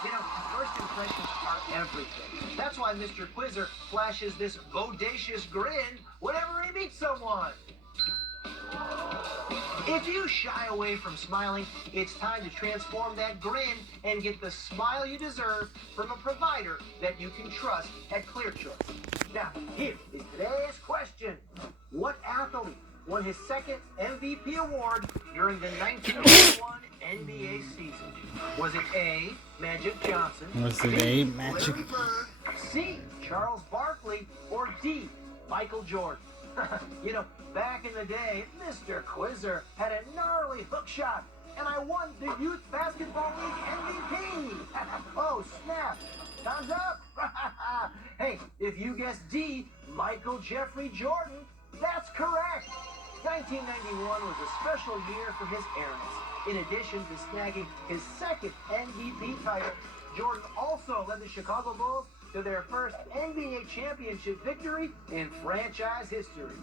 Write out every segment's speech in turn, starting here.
You know, first impressions are everything. That's why Mr. Quizzer flashes this bodacious grin whenever he meets someone. If you shy away from smiling, it's time to transform that grin and get the smile you deserve from a provider that you can trust at ClearChoice. Now, here is today's question. What athlete won his second MVP award during the 1991 NBA season? Was it A, Magic Johnson, Was it B, A, Magic? Larry Bird, C, Charles Barkley, or D, Michael Jordan? You know, back in the day, Mr. Quizzer had a gnarly hook shot, and I won the Youth Basketball League MVP. Oh, snap. Time's up. Hey, if you guessed D, Michael Jeffrey Jordan, that's correct. 1991 was a special year for his Airness. In addition to snagging his second MVP title, Jordan also led the Chicago Bulls to their first NBA championship victory in franchise history.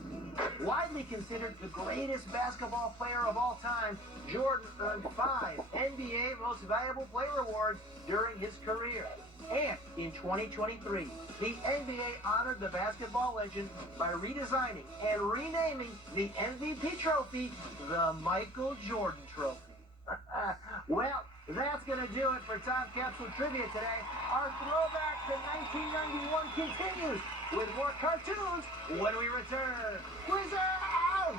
Widely considered the greatest basketball player of all time, Jordan earned 5 NBA Most Valuable Player awards during his career. And in 2023, the NBA honored the basketball legend by redesigning and renaming the MVP trophy the Michael Jordan Trophy. Well, that's going to do it for Time Capsule Trivia today. Our throwback to 1991 continues with more cartoons when we return. Quizzer out!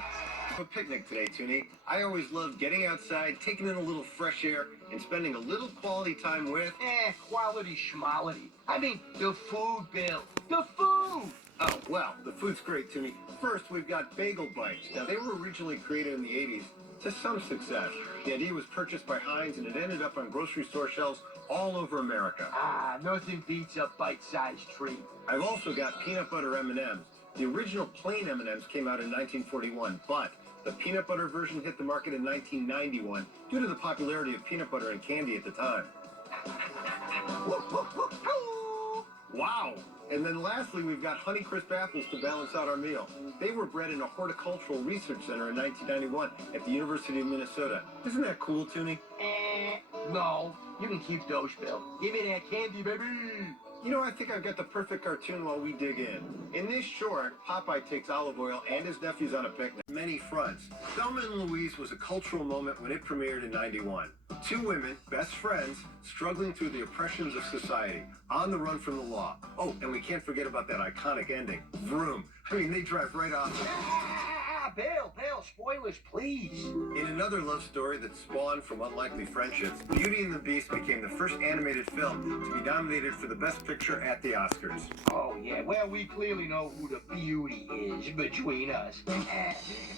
A picnic today, Toonie. I always love getting outside, taking in a little fresh air, and spending a little quality time with... Quality schmality. I mean, the food, Bill. The food! Oh, well, the food's great, Toonie. First, we've got bagel bites. Now, they were originally created in the 80s to some success. The idea was purchased by Heinz, and it ended up on grocery store shelves all over America. Nothing beats a bite-sized treat. I've also got peanut butter M&Ms. The original plain M&Ms came out in 1941, but the peanut butter version hit the market in 1991 due to the popularity of peanut butter and candy at the time. Wow! And then lastly, we've got Honeycrisp apples to balance out our meal. They were bred in a horticultural research center in 1991 at the University of Minnesota. Isn't that cool, Toonie? No. You can keep those, Bill. Give me that candy, baby. You know, I think I've got the perfect cartoon while we dig in. In this short, Popeye takes Olive Oyl and his nephews on a picnic. Many fronts. Thelma and Louise was a cultural moment when it premiered in 91. 2 women, best friends, struggling through the oppressions of society, on the run from the law. Oh, and we can't forget about that iconic ending. Vroom. I mean, they drive right off. Bill, spoilers, please. In another love story that spawned from unlikely friendships, Beauty and the Beast became the first animated film to be nominated for the Best Picture at the Oscars. Oh, yeah, well, we clearly know who the beauty is between us.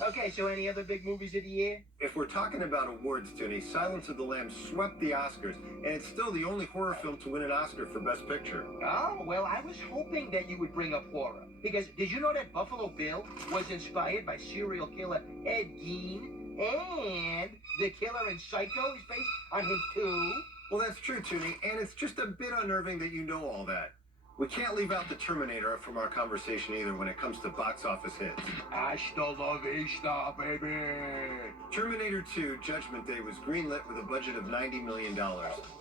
Okay, so any other big movies of the year? If we're talking about awards, Toonie, Silence of the Lambs swept the Oscars, and it's still the only horror film to win an Oscar for Best Picture. Oh, well, I was hoping that you would bring up horror. Because did you know that Buffalo Bill was inspired by serial killer Ed Gein? And the killer in Psycho is based on him, too? Well, that's true, Toonie, and it's just a bit unnerving that you know all that. We can't leave out the Terminator from our conversation either when it comes to box office hits. Hasta la vista, baby! Terminator 2 Judgment Day was greenlit with a budget of $90 million.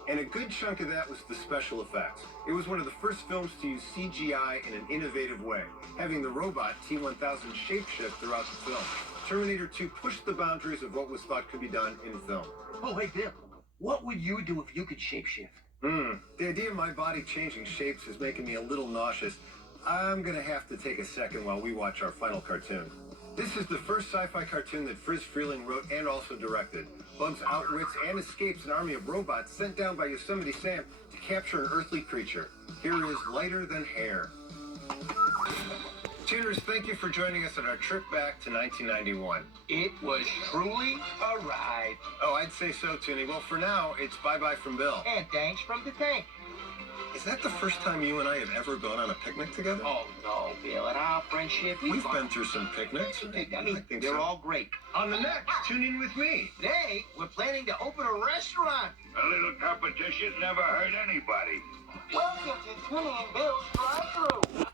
And a good chunk of that was the special effects. It was one of the first films to use CGI in an innovative way, having the robot T-1000 shapeshift throughout the film. Terminator 2 pushed the boundaries of what was thought could be done in film. Oh, hey, Bill, what would you do if you could shapeshift? The idea of my body changing shapes is making me a little nauseous. I'm gonna have to take a second while we watch our final cartoon. This is the first sci-fi cartoon that Friz Freleng wrote and also directed. Bugs outwits and escapes an army of robots sent down by Yosemite Sam to capture an earthly creature. Here is Lighter Than Hair. Tuners, thank you for joining us on our trip back to 1991. It was truly a ride. Oh, I'd say so, Toonie. Well, for now, it's bye-bye from Bill. And thanks from the tank. Is that the first time you and I have ever gone on a picnic together? Oh, no, Bill. In our friendship, We've been through some picnics. I mean, they're all great. On the next, tune in with me. Today, we're planning to open a restaurant. A little competition never hurt anybody. Welcome to Toonie and Bill's drive-thru.